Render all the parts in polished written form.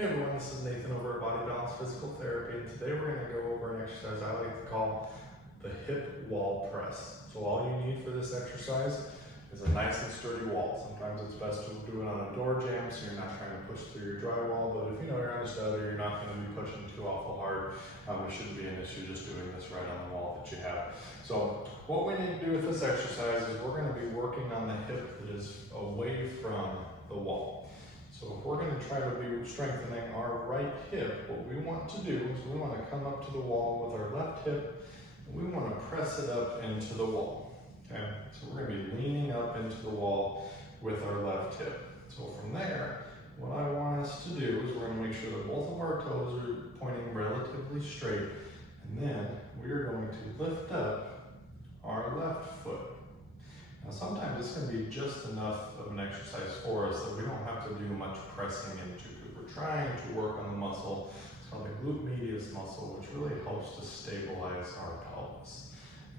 Hey everyone, this is Nathan over at Body Balance Physical Therapy, and today we're going to go over an exercise I like to call the hip wall press. So all you need for this exercise is a nice and sturdy wall. Sometimes it's best to do it on a door jamb so you're not trying to push through your drywall, but if you know you're on a study, you're not going to be pushing too awful hard. It shouldn't be an issue just doing this right on the wall that you have. So what we need to do with this exercise is we're going to be working on the hip that is away from the wall. So if we're going to try to be strengthening our right hip, what we want to do is we want to come up to the wall with our left hip, and we want to press it up into the wall. Okay, so we're going to be leaning up into the wall with our left hip. So from there, what I want us to do is we're going to make sure that both of our toes are pointing relatively straight, and then we are going to lift up our left foot. Now sometimes it's going to be just enough of an exercise for us that we don't have to do much pressing into, because we're trying to work on the muscle. It's called the glute medius muscle, which really helps to stabilize our pelvis.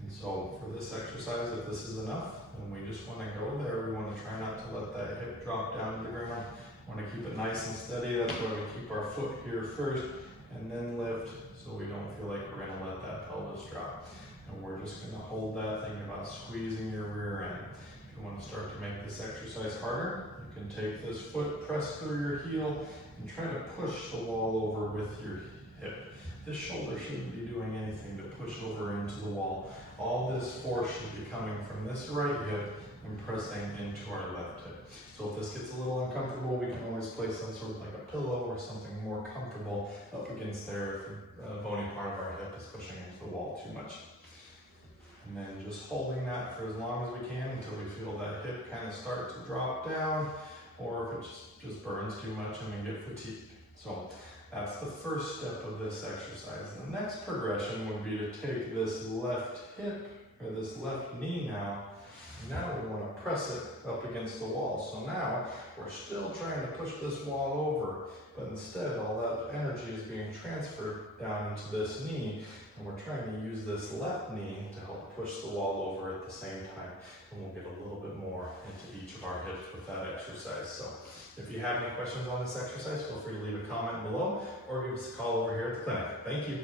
And so for this exercise, if this is enough, then we just want to go there. We want to try not to let that hip drop down to the ground. We want to keep it nice and steady. That's why we keep our foot here first and then lift, so we don't feel like we're going to let that pelvis drop. And we're just going to hold that, thinking about squeezing your rear end. If you want to start to make this exercise harder, you can take this foot, press through your heel, and try to push the wall over with your hip. This shoulder shouldn't be doing anything to push over into the wall. All this force should be coming from this right hip and pressing into our left hip. So if this gets a little uncomfortable, we can always place some sort of like a pillow or something more comfortable up against there if the bony part of our hip is pushing into the wall too much. And then just holding that for as long as we can until we feel that hip kind of start to drop down, or if it just burns too much and we get fatigued. So that's the first step of this exercise. And the next progression would be to take this left hip, or this left knee now. Now we want to press it up against the wall. So now we're still trying to push this wall over, but instead all that energy is being transferred down into this knee, and we're trying to use this left knee to help push the wall over at the same time. And we'll get a little bit more into each of our hips with that exercise. So if you have any questions on this exercise, feel free to leave a comment below or give us a call over here at the clinic. Thank you.